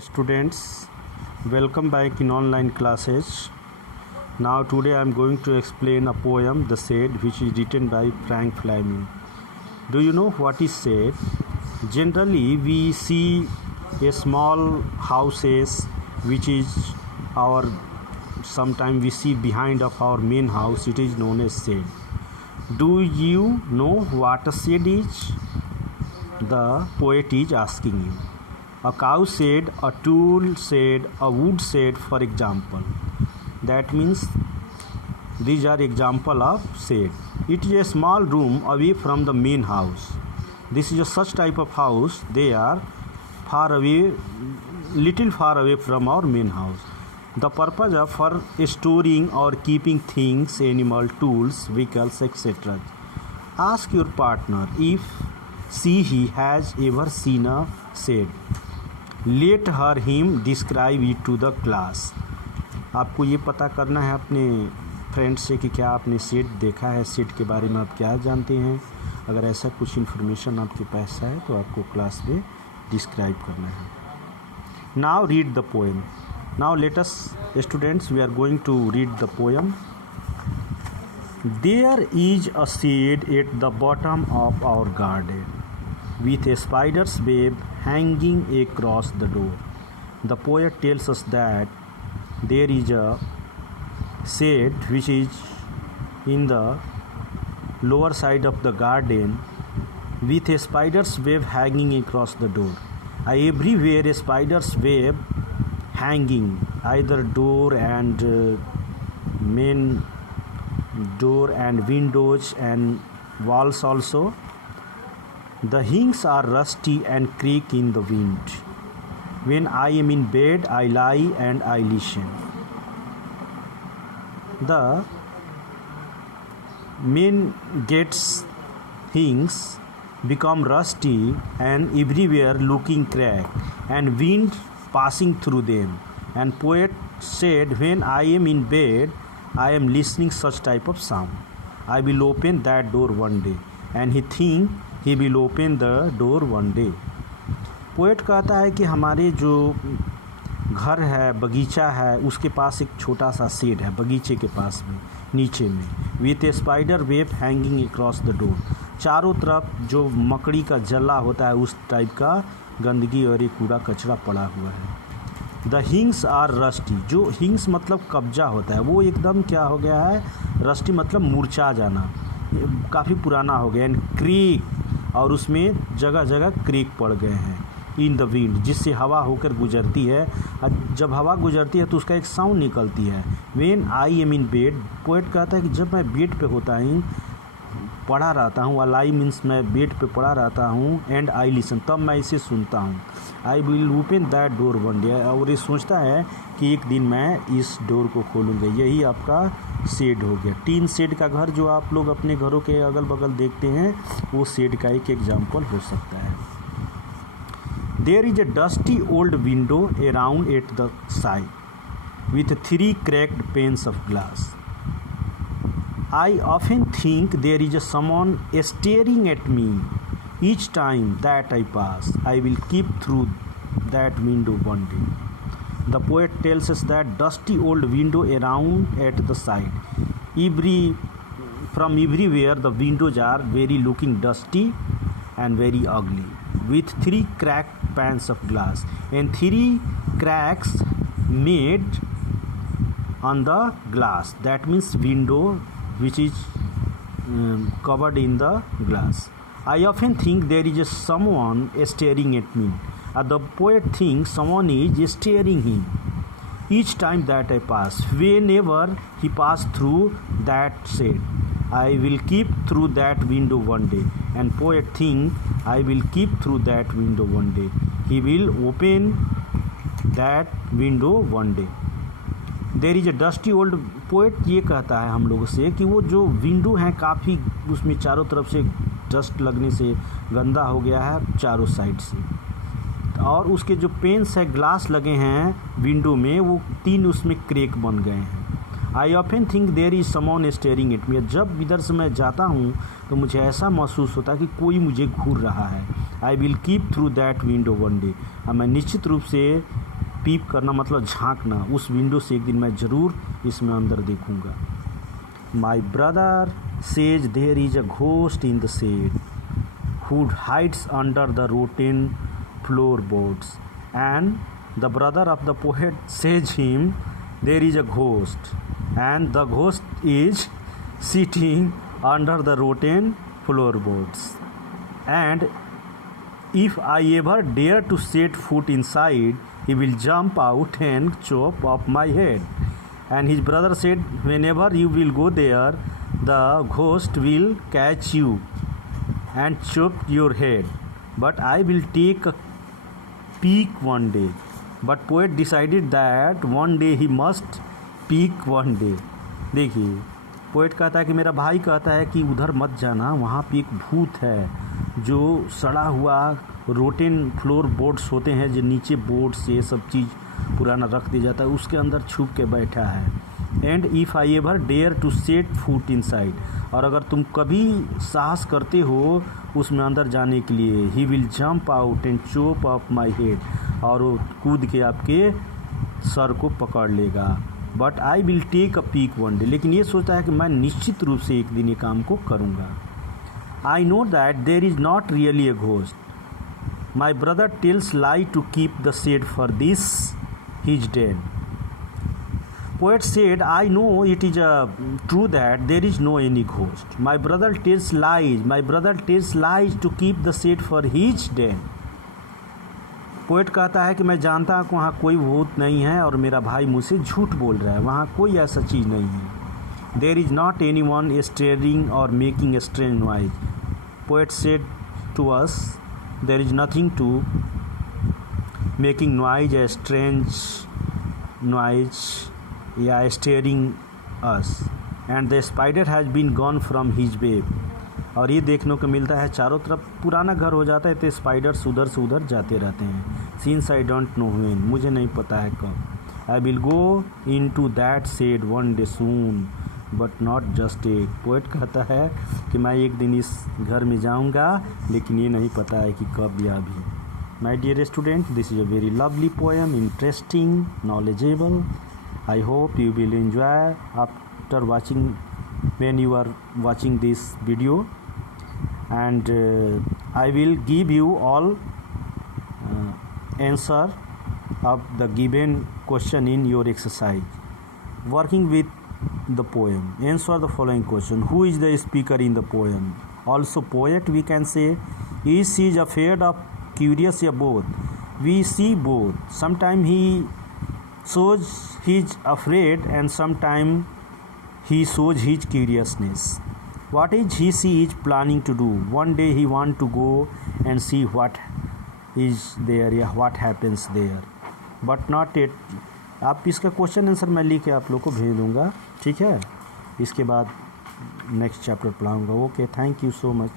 Students, welcome back in online classes. Now today I am going to explain a poem, The Shade, which is written by Frank Fleming. Do you know what is shade? Generally we see a small houses which is our sometime we see behind of our main house. It is known as shade. Do you know what a shade is? The poet is asking you. A cow shade, a tool shade, a wood shade, for example. That means these are example of shade. It is a small room away from the main house. This is a such type of house. They are far away, little far away from our main house. The purpose of for storing or keeping things, animal, tools, vehicles, etc. Ask your partner if he has ever seen a shade. Let her him describe it to the class. आपको ये पता करना है अपने friend से कि क्या आपने शेड देखा है, शेड के बारे में आप क्या जानते हैं. अगर ऐसा कुछ इन्फॉर्मेशन आपके पास है तो आपको क्लास में डिस्क्राइब करना है. Now read the poem. Now let us students we are going to read the poem. There is a shade at the bottom of our garden with a spider's web hanging across the door. The poet tells us that there is a shade which is in the lower side of the garden with a spider's web hanging across the door. Everywhere a spider's web hanging, either door and main door and windows and walls also. The hinges are rusty and creak in the wind. When I am in bed, I lie and I listen. The main gates hinges become rusty and everywhere looking crack and wind passing through them. And poet said, when I am in bed, I am listening such type of sound. I will open that door one day. And he think he will open the door one day. Poet कहता है कि हमारे जो घर है, बगीचा है, उसके पास एक छोटा सा शेड है बगीचे के पास में नीचे में. With A spider web hanging across the door. चारों तरफ जो मकड़ी का जला होता है उस टाइप का गंदगी और एक कूड़ा कचरा पड़ा हुआ है. The hinges are rusty. जो हिंग्स मतलब कब्जा होता है वो एकदम क्या हो गया है, रस्टी मतलब मुरझा जाना, काफ़ी पुराना हो गया. एंड क्रीक, और उसमें जगह जगह क्रीक पड़ गए हैं. इन द विंड, जिससे हवा होकर गुजरती है. जब हवा गुजरती है तो उसका एक साउंड निकलती है. When I am in bed, poet कहता है कि जब मैं बेड पे होता हूँ, पड़ा रहता हूँ. अलाई मीन्स मैं बेड पे पड़ा रहता हूँ. एंड आई लिसन, तब मैं इसे सुनता हूँ. I will open that door one day, और ये सोचता है कि एक दिन मैं इस डोर को खोलूँगा. यही आपका शेड हो गया. टीन शेड का घर जो आप लोग अपने घरों के अगल बगल देखते हैं वो शेड का एक एग्जाम्पल हो सकता है. There is a dusty old window around at the side with 3 cracked panes of glass. I often think there is someone staring at me each time that I pass. I will keep through that window one day. The poet tells us that dusty old window around at the side. From everywhere the windows are very looking dusty and very ugly, with 3 cracked panes of glass and 3 cracks made on the glass. That means window which is covered in the glass. I often think there is someone staring at me. The poet thinks someone is staring him each time that I pass. Whenever he passes through that shade, I will keep through that window one day. And poet thinks I will keep through that window one day. He will open that window one day. There is a dusty old. Poet ये कहता है हम लोगों से कि वो जो window हैं काफ़ी उसमें चारों तरफ से डस्ट लगने से गंदा हो गया है चारों साइड से. और उसके जो पेन्स है, ग्लास लगे हैं विंडो में, वो 3 उसमें क्रेक बन गए हैं. I often think there is someone staring at me. जब इधर से मैं जाता हूँ तो मुझे ऐसा महसूस होता है कि कोई मुझे घूर रहा है. I will keep through that window one day. मैं निश्चित रूप से पीप करना मतलब झांकना, उस विंडो से एक दिन मैं ज़रूर इसमें अंदर देखूंगा। My brother says there is a ghost in the shed who hides under the rotten floorboards, and the brother of the poet says him there is a ghost, and the ghost is sitting under the rotten floorboards, and if I ever dare to set foot inside, he will jump out and chop off my head. And his brother said, whenever you will go there, the ghost will catch you and chop your head, but I will take a peek one day. But poet decided that one day he must peek one day. देखिए, poet कहता है कि मेरा भाई कहता है कि उधर मत जाना, वहाँ पे एक भूत है जो सड़ा हुआ रोटेन फ्लोर बोर्ड्स होते हैं, जो नीचे बोर्ड्स ये सब चीज़ पुराना रख दिया जाता है, उसके अंदर छुप के बैठा है। And if I ever dare to set foot inside, और अगर तुम कभी साहस करते हो उसमें अंदर जाने के लिए, he will jump out and chop off my head, और वो कूद के आपके सर को पकड़ लेगा। But I will take a peek one day, लेकिन ये सोचता है कि मैं निश्चित रूप से एक दिन ये काम को करूँगा। I know that there is not really a ghost, my brother tells lie to keep the shed for this his dead. Poet said, I know it is true that there is no any ghost. My brother tells lies to keep the shade for his den. Poet कहता है कि मैं जानता हूँ कि वहाँ कोई भूत नहीं है और मेरा भाई मुझसे झूठ बोल रहा है, वहाँ कोई ऐसा चीज़ नहीं है। There is not anyone stirring or making a strange noise. Poet said to us, there is nothing to making noise, a strange noise, yeah, staring us, and the spider has been gone from his web. और ये देखने को मिलता है चारों तरफ पुराना घर हो जाता है तो स्पाइडर्स उधर से उधर जाते रहते हैं। Since I don't know when, मुझे नहीं पता है कब। I will go into that shed one day soon but not just at. Poet कहता है कि मैं एक दिन इस घर में जाऊंगा, लेकिन ये नहीं पता है कि कब या अभी। My dear student, this is a very lovely poem, interesting, knowledgeable. I hope you will enjoy after watching, when you are watching this video, and I will give you all answer of the given question in your exercise. Working with the poem, answer the following question: who is the speaker in the poem? Also poet, we can say, is he afraid of, curious, or both? We see both. Sometimes he shows he's afraid and sometimes he shows his curiousness. What is he is planning to do? One day he want to go and see what is there, या what happens there, but not yet. आप इसका question answer मैं लिख के आप लोग को भेज दूँगा, ठीक है? इसके बाद नेक्स्ट चैप्टर पढ़ाऊँगा। Okay, thank you so much.